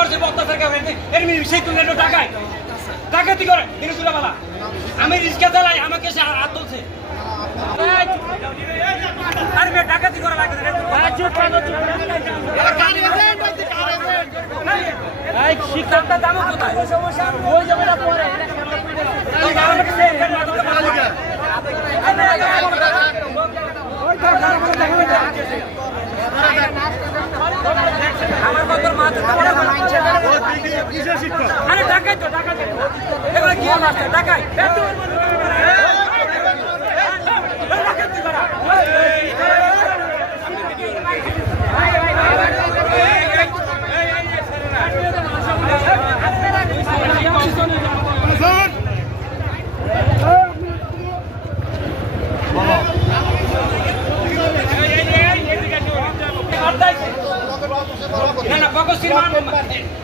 নিরুমার যে অত্যাচার করে এর সেই তুলে টাকায় ডাকাতি করে নিরুতুলাবালা আমি রিক্সা চালাই আমাকে সে হাত তুলছে আরে মেয়ে ডাকাতি করা লাগে শিক্ষকটা দামও কোথায় ওই জমিটা পরে আমার বদল মাথা আরে টাকাই তো টাকা এগুলো কি মাস্টার টাকাই না না বকশির মান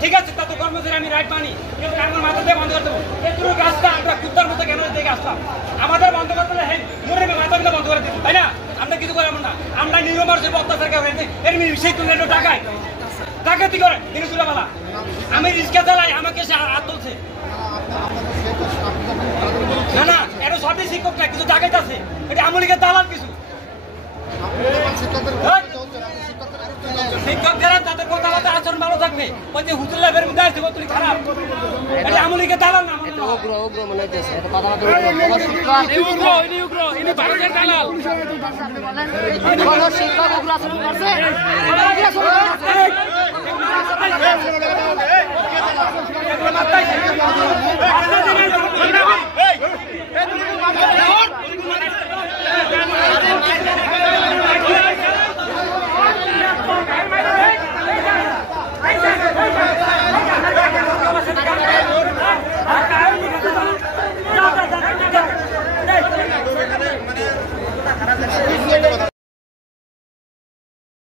ঠিক আছে তত কর্মচারী আমি রাইট মানি কিন্তু আমার মাথা দিয়ে বন্ধ করতে এতটুকু গাছটা আমরা কুত্তার মতো কেন দেখে আসলাম আমাদের বন্ধ করতে হলে হ্যাঁ মরে মাথা দিয়ে বন্ধ করে দিচ্ছি তাই না আমরা কিছু করলাম না আমরা নিরুমার যে অত্যাচার করে এর সেই তুলে টাকায় ডাকাতি করে নিরুতুলাবালা আমি রিক্সা চালাই আমাকে সে হাত তুলছে না না এটা সবই শিক্ষক না কিছু ডাকাত আছে এটা আমলিকের দালাল কিছু শিক্ষকদের তাদের কথা আলাদা আচরণ ভালো থাকবে ওই যে হুজুর লাভের মধ্যে আছে তুই খারাপ এটা আমলিকে দালাল না উগ্র মনে হচ্ছে এটা কথা উগ্র ইনি ভারতের দালাল শিক্ষক উগ্র আচরণ করছে